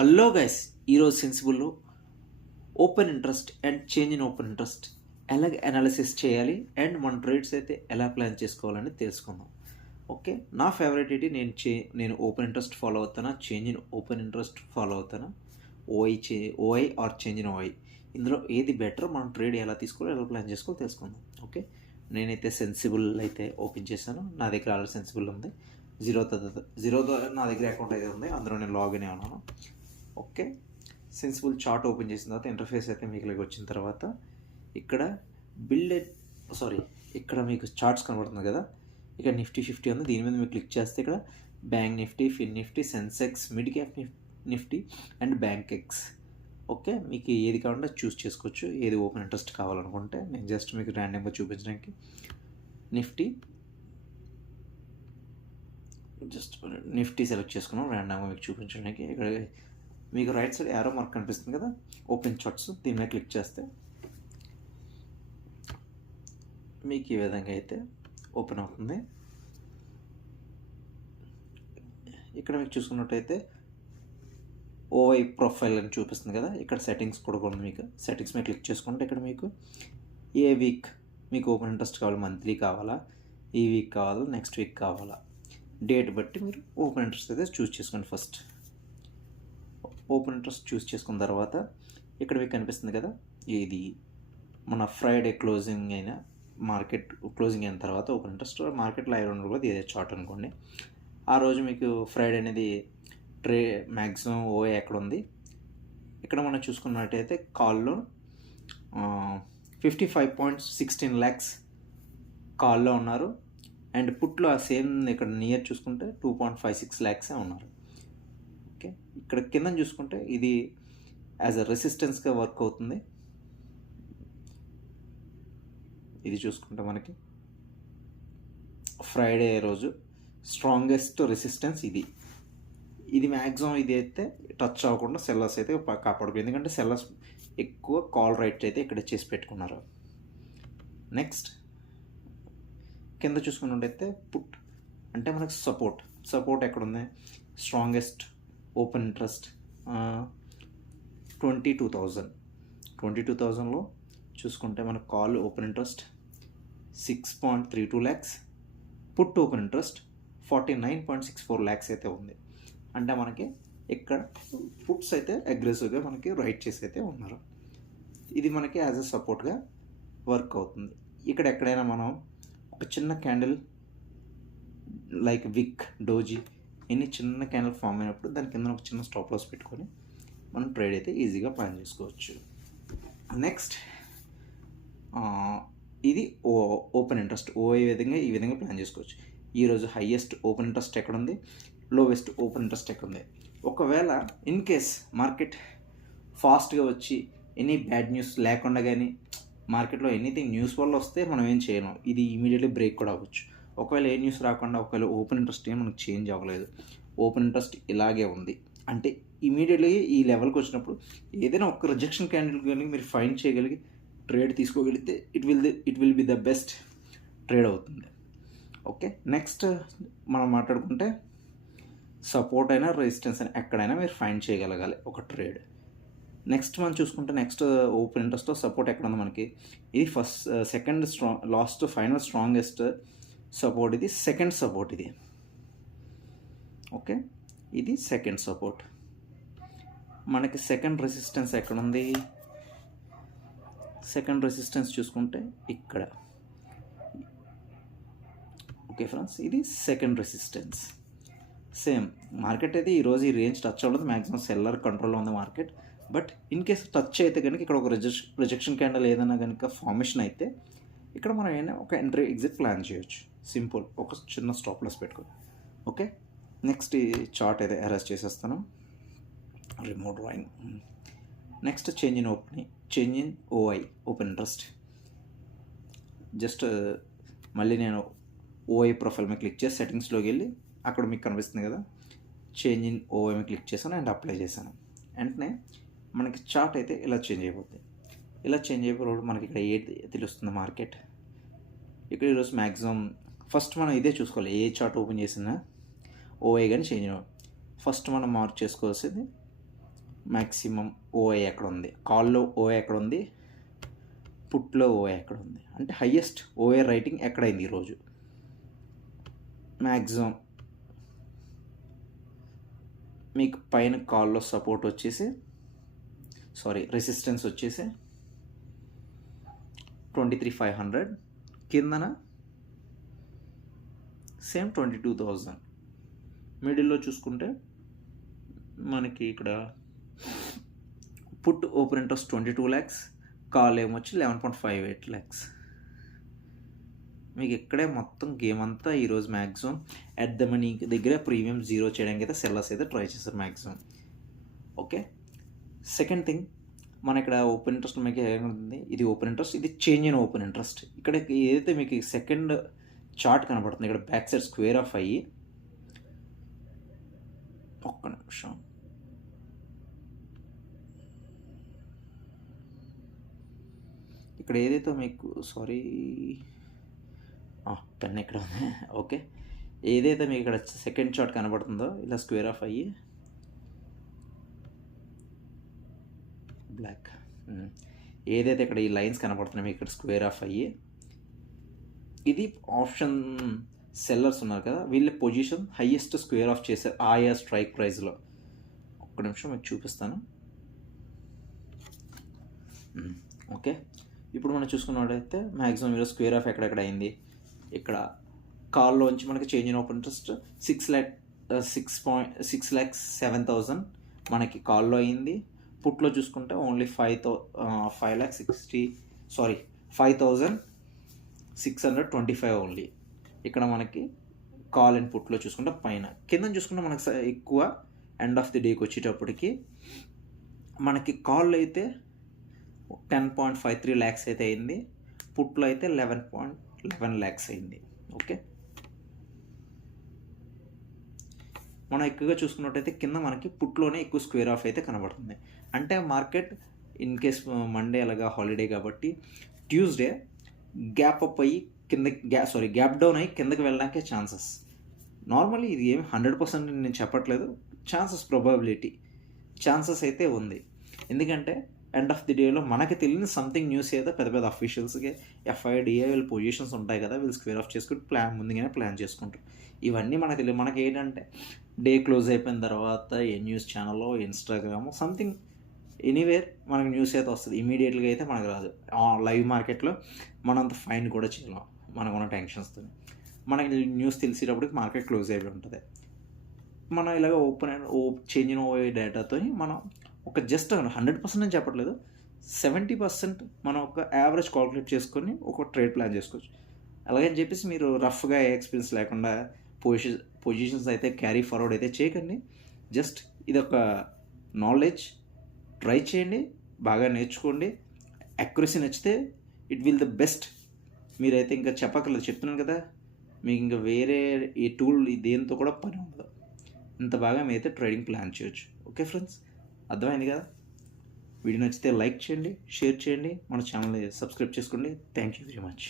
Hello guys, ఈరోజు సెన్సిబుల్లో open interest and change in open interest ఎలాగ అనాలిసిస్ చేయాలి అండ్ మన ట్రేడ్స్ అయితే ఎలా ప్లాన్ చేసుకోవాలని తెలుసుకుందాం. ఓకే, నా ఫేవరెట్ ఏంటి, నేను ఓపెన్ ఇంట్రెస్ట్ ఫాలో అవుతానా, change in open interest follow అవుతానా, O I or change in O I, ఇందులో ఏది బెటర్, మనం ట్రేడ్ ఎలా తీసుకోవాలి, ఎలా ప్లాన్ చేసుకోవాలి తెలుసుకుందాం. ఓకే, నేనైతే సెన్సిబుల్ అయితే ఓపెన్ చేశాను. నా దగ్గర ఆల్రెడీ సెన్సిబుల్ ఉంది. జీరోతో నా దగ్గర అకౌంట్ అయితే ఉంది, అందులో నేను లాగిన్ అయి ఉన్నాను. ఓకే, సెన్సిబుల్ చార్ట్ ఓపెన్ చేసిన తర్వాత ఇంటర్ఫేస్ అయితే మీకు వచ్చిన తర్వాత ఇక్కడ ఇక్కడ మీకు చార్ట్స్ కనబడుతుంది కదా, ఇక్కడ నిఫ్టీ 50 ఉంది. దీని మీద మీరు క్లిక్ చేస్తే ఇక్కడ Bank Nifty, Fin Nifty, Sensex, mid cap Nifty and Bankex. Okay, మీకు ఏది కావాలంటే చూస్ చేసుకోవచ్చు, ఏది ఓపెన్ ఇంట్రెస్ట్ కావాలనుకుంటే. నేను జస్ట్ మీకు ర్యాండమ్గా చూపించడానికి నిఫ్టీ సెలెక్ట్ చేసుకున్నాం ర్యాండమ్గా మీకు చూపించడానికి. ఇక్కడ మీకు రైట్ సైడ్ యారో మార్క్ కనిపిస్తుంది కదా, ఓపెన్ చార్ట్స్, దీని మీద క్లిక్ చేస్తే మీకు ఈ విధంగా అయితే ఓపెన్ అవుతుంది. ఇక్కడ మీకు చూసుకున్నట్టయితే ఓఐ ప్రొఫైల్ అని చూపిస్తుంది కదా, ఇక్కడ సెట్టింగ్స్ కూడా ఉంది. మీకు సెట్టింగ్స్ మీద క్లిక్ చేసుకుంటే ఇక్కడ మీకు ఏ వీక్ మీకు ఓపెన్ ఇంట్రెస్ట్ కావాలి, మంత్లీ కావాలా, ఈ వీక్ కావాలా, నెక్స్ట్ వీక్ కావాలా, డేట్ బట్టి మీరు ఓపెన్ ఇంట్రెస్ట్ అయితే చూస్ చేసుకోండి. ఫస్ట్ ఓపెన్ ఇంట్రెస్ట్ చూస్ చేసుకున్న తర్వాత ఇక్కడ మీకు కనిపిస్తుంది కదా, ఇది మన ఫ్రైడే క్లోజింగ్ అయిన మార్కెట్ క్లోజింగ్ అయిన తర్వాత ఓపెన్ ఇంట్రెస్ట్ మార్కెట్లో 500 కూడా ఇదే చార్ట్ అనుకోండి. ఆ రోజు మీకు ఫ్రైడే అనేది మ్యాక్సిమం ఓఏ ఎక్కడ ఉంది, ఇక్కడ మనం చూసుకున్నట్టయితే కాల్లో 55.16 lakhs కాల్లో ఉన్నారు. అండ్ పుట్లో ఆ సేమ్ ఇక్కడ నియర్ చూసుకుంటే 2.56 lakhs ఉన్నారు. ఓకే, ఇక్కడ కింద చూసుకుంటే ఇది యాజ్ అ రెసిస్టెన్స్గా వర్క్ అవుతుంది. ఇది చూసుకుంటే మనకి ఫ్రైడే రోజు స్ట్రాంగెస్ట్ రెసిస్టెన్స్ ఇది మ్యాక్సిమం ఇది అయితే టచ్ అవ్వకుండా సెల్లర్స్ అయితే కాపాడుతుంది, ఎందుకంటే సెల్లర్స్ ఎక్కువ కాల్ రైట్ అయితే ఇక్కడ చేసి పెట్టుకున్నారు. నెక్స్ట్ కింద చూసుకున్నట్టయితే పుట్ అంటే మనకి సపోర్ట్ ఎక్కడ ఉంది, స్ట్రాంగెస్ట్ ఓపెన్ ఇంట్రెస్ట్ 22,000లో చూసుకుంటే మన call open interest 6.32 lakhs, put open interest 49.64 lakhs అయితే ఉంది. అంటే మనకి ఇక్కడ పుట్స్ అయితే అగ్రెసివ్గా మనకి రైట్ చేసి అయితే ఉన్నారు. ఇది మనకి యాజ్ అ సపోర్ట్గా వర్క్ అవుతుంది. ఇక్కడ ఎక్కడైనా మనం ఒక చిన్న క్యాండిల్ లైక్ విక్, డోజీ, ఎన్ని చిన్న క్యాండిల్ ఫామ్ అయినప్పుడు దాని కింద ఒక చిన్న స్టాప్ లాస్ పెట్టుకొని మనం ట్రేడ్ అయితే ఈజీగా ప్లాన్ చేసుకోవచ్చు. నెక్స్ట్ ఇది ఓపెన్ ఇంట్రెస్ట్ ఈ విధంగా ప్లాన్ చేసుకోవచ్చు. ఈరోజు హైయెస్ట్ ఓపెన్ ఇంట్రెస్ట్ ఎక్కడ ఉంది, లోవెస్ట్ ఓపెన్ ఇంట్రెస్ట్ ఎక్కడ ఉంది. ఒకవేళ ఇన్ కేస్ మార్కెట్ ఫాస్ట్గా వచ్చి ఎనీ బ్యాడ్ న్యూస్ లేకుండా కానీ మార్కెట్లో ఎనీథింగ్ న్యూస్ వల్ల వస్తే మనం ఏం చేయలేం, ఇది ఇమీడియట్లీ బ్రేక్ కూడా అవ్వచ్చు. ఒకవేళ ఏ న్యూస్ రాకుండా ఒకవేళ ఓపెన్ ఇంట్రెస్ట్ ఏం మనకు చేంజ్ అవ్వలేదు, ఓపెన్ ఇంట్రెస్ట్ ఇలాగే ఉంది అంటే ఇమీడియట్లీ ఈ లెవెల్కి వచ్చినప్పుడు ఏదైనా ఒక రిజెక్షన్ క్యాండిల్ కానీ మీరు ఫైండ్ చేయగలిగి ట్రేడ్ తీసుకోగలిగితే it will be the best trade అవుతుంది. ఓకే, నెక్స్ట్ మనం మాట్లాడుకుంటే సపోర్ట్ అయినా రెసిస్టెన్స్ అయినా ఎక్కడైనా మీరు ఫైండ్ చేయగలగాలి ఒక ట్రేడ్. నెక్స్ట్ మనం చూసుకుంటే నెక్స్ట్ ఓపెన్ ఇంట్రెస్ట్లో సపోర్ట్ ఎక్కడ ఉంది మనకి, ఇది సెకండ్ ఫైనల్ స్ట్రాంగెస్ట్ సపోర్ట్, ఇది సెకండ్ సపోర్ట్ ఇది. ఓకే, ఇది సెకండ్ సపోర్ట్. మనకి సెకండ్ రెసిస్టెన్స్ ఎక్కడ ఉంది, సెకండ్ రెసిస్టెన్స్ చూసుకుంటే ఇక్కడ. ఓకే ఫ్రెండ్స్, ఇది సెకండ్ రెసిస్టెన్స్. సేమ్ మార్కెట్ అయితే ఈరోజు ఈ రేంజ్ టచ్ అవ్వలేదు, మ్యాక్సిమం సెల్లర్ కంట్రోల్లో ఉంది market. But in case touch అయితే కనుక ఇక్కడ ఒక రిజెక్షన్ క్యాండిల్ ఏదైనా కనుక ఫార్మేషన్ అయితే ఇక్కడ మనం ఏదైనా ఒక ఎంట్రీ ఎగ్జిట్ ప్లాన్ చేయొచ్చు. సింపుల్, ఒక చిన్న స్టాప్ లాస్ పెట్టుకొని. ఓకే, నెక్స్ట్ ఈ చార్ట్ అయితే అరెస్ట్ చేసేస్తాను, remote drawing. Next change in ఓఐ open interest. Just మళ్ళీ నేను ఓఐ ప్రొఫైల్ మీద క్లిక్ చేసి సెట్టింగ్స్లోకి వెళ్ళి అక్కడ మీకు కనిపిస్తుంది కదా, చేంజ్ ఇన్ ఓఐ మీద క్లిక్ చేశాను అండ్ అప్లై చేశాను. వెంటనే మనకి చార్ట్ అయితే ఇలా చేంజ్ అయిపోతుంది. ఇలా చేంజ్ అయిపోయినప్పుడు మనకి ఇక్కడ ఏది తెలుస్తుంది మార్కెట్. ఇక్కడ ఈరోజు మ్యాక్సిమం ఫస్ట్ మనం ఇదే చూసుకోవాలి, ఏ చార్ట్ ఓపెన్ చేసినా ఓఐ కానీ చేంజ్. ఫస్ట్ మనం మార్క్ చేసుకోవాల్సింది మ్యాక్సిమం ఓఐ ఎక్కడ ఉంది, కాల్లో ఓఐ ఎక్కడ ఉంది, పుట్లో ఓఐ ఎక్కడ ఉంది, అంటే హయ్యెస్ట్ ఓఐ రైటింగ్ ఎక్కడైంది ఈరోజు. మ్యాక్సిమం మీకు పైన కాల్లో సపోర్ట్ వచ్చేసి రెసిస్టెన్స్ వచ్చేసి 23,500, కిందన సేమ్ 22,000. మిడిల్లో చూసుకుంటే మనకి ఇక్కడ put open interest 22 lakhs, call ఏమొచ్చి 11.58 lakhs. మీకు ఇక్కడే మొత్తం గేమ్ అంతా ఈరోజు మ్యాక్సిమం అట్ ద మనీ దగ్గర ప్రీమియం జీరో చేయడానికి అయితే సెల్లర్స్ అయితే ట్రై చేస్తారు మ్యాక్సిమం. ఓకే, సెకండ్ థింగ్, మన ఇక్కడ ఓపెన్ ఇంట్రెస్ట్ మీకు ఏముంది, ఇది ఓపెన్ ఇంట్రెస్ట్, ఇది చేంజ్ ఇన్ ఓపెన్ ఇంట్రెస్ట్. ఇక్కడ ఏదైతే మీకు సెకండ్ చార్ట్ కనబడుతుంది ఇక్కడ బ్యాక్ సైడ్ స్క్వేర్ ఆఫ్ అయ్యి, ఒక్క నిమిషం, ఇక్కడ ఏదైతే మీకు పెన్ ఇక్కడ ఉంది. ఓకే, ఏదైతే మీకు ఇక్కడ సెకండ్ చార్ట్ కనబడుతుందో ఇలా స్క్వేర్ ఆఫ్ అయ్యి బ్లాక్, ఏదైతే ఇక్కడ ఈ లైన్స్ కనబడుతున్నాయి మీకు ఇక్కడ స్క్వేర్ ఆఫ్ అయ్యి, ఇది ఆప్షన్ సెల్లర్స్ ఉన్నారు కదా, వీళ్ళ పొజిషన్ హయ్యెస్ట్ స్క్వేర్ ఆఫ్ చేశారు ఆయా స్ట్రైక్ ప్రైస్లో. ఒక్క నిమిషం మీకు చూపిస్తాను. ఓకే, ఇప్పుడు మనం చూసుకున్నట్టయితే మ్యాక్సిమం ఈరోజు స్క్వేర్ ఆఫ్ ఎక్కడెక్కడ అయింది, ఇక్కడ కాల్లోంచి మనకి చేంజ్ ఇన్ ఓపెన్ ఇంట్రెస్ట్ 6,07,000 మనకి కాల్లో అయింది. పుట్లో చూసుకుంటే ఓన్లీ 5,625 ఓన్లీ. ఇక్కడ మనకి కాల్ అండ్ పుట్లో చూసుకుంటే పైన, కింద చూసుకుంటే మనకి ఎక్కువ ఎండ్ ఆఫ్ ది డేకి వచ్చేటప్పటికి మనకి కాల్ అయితే 10.53 lakhs అయితే అయింది, పుట్లో అయితే 11.11 lakhs అయింది. ఓకే, మనం ఎక్కువగా చూసుకున్నట్టయితే కింద మనకి పుట్లోనే ఎక్కువ స్క్వేర్ ఆఫ్ అయితే కనబడుతుంది. అంటే మార్కెట్ ఇన్ కేస్ మండే అలాగా హాలిడే కాబట్టి ట్యూస్డే గ్యాప్ అప్ అయ్యి గ్యాప్ డౌన్ అయ్యి కిందకి వెళ్ళడానికే ఛాన్సెస్. నార్మల్లీ ఇది ఏమి 100% నేను చెప్పట్లేదు, ఛాన్సెస్ అయితే ఉంది. ఎందుకంటే ఎండ్ ఆఫ్ ది డేలో మనకి తెలియని సంథింగ్ న్యూస్ అయితే పెద్ద పెద్ద అఫీషియల్స్కి FIDA వీళ్ళ పొజిషన్స్ ఉంటాయి కదా, వీళ్ళు స్క్వేర్ ఆఫ్ చేసుకుని ముందుగానే ప్లాన్ చేసుకుంటారు. ఇవన్నీ మనకు తెలియదు. మనకి ఏంటంటే డే క్లోజ్ అయిపోయిన తర్వాత ఏ న్యూస్ ఛానల్లో, ఇన్స్టాగ్రామ్, సంథింగ్ ఎనీవేర్ మనకు న్యూస్ అయితే వస్తుంది. ఇమీడియట్గా అయితే మనకు రాదు. లైవ్ మార్కెట్లో మనంత ఫైన్ కూడా చేయలేం మనకున్న టెన్షన్స్తో. మనకి న్యూస్ తెలిసేటప్పటికి మార్కెట్ క్లోజ్ అయిపోయి ఉంటుంది. మనం ఇలాగ చేంజ్ ఇన్ ఓవర్ డేటాతో మనం ఒక జస్ట్ 100% అని చెప్పట్లేదు, 70% మనం ఒక యావరేజ్ కాల్కులేట్ చేసుకొని ఒక ట్రేడ్ ప్లాన్ చేసుకోవచ్చు. అలాగని చెప్పేసి మీరు రఫ్గా ఎక్స్పీరియన్స్ లేకుండా పొజిషన్స్ అయితే క్యారీ ఫార్వర్డ్ అయితే చేయకండి. జస్ట్ ఇది ఒక నాలెడ్జ్, ట్రై చేయండి, బాగా నేర్చుకోండి. అక్యురసీ నచ్చితే ఇట్ విల్ ద బెస్ట్. మీరైతే ఇంకా చెప్పక్కర్లేదు, చెప్తున్నాను కదా, మీకు ఇంకా వేరే ఈ టూల్ దేంతో కూడా పని ఉండదు. ఇంత బాగా మీరైతే ట్రేడింగ్ ప్లాన్ చేయొచ్చు. ఓకే ఫ్రెండ్స్, అర్థమైంది కదా? వీడియో నచ్చితే లైక్ చేయండి, షేర్ చేయండి, మన ఛానల్ని సబ్స్క్రైబ్ చేసుకోండి. Thank you very much.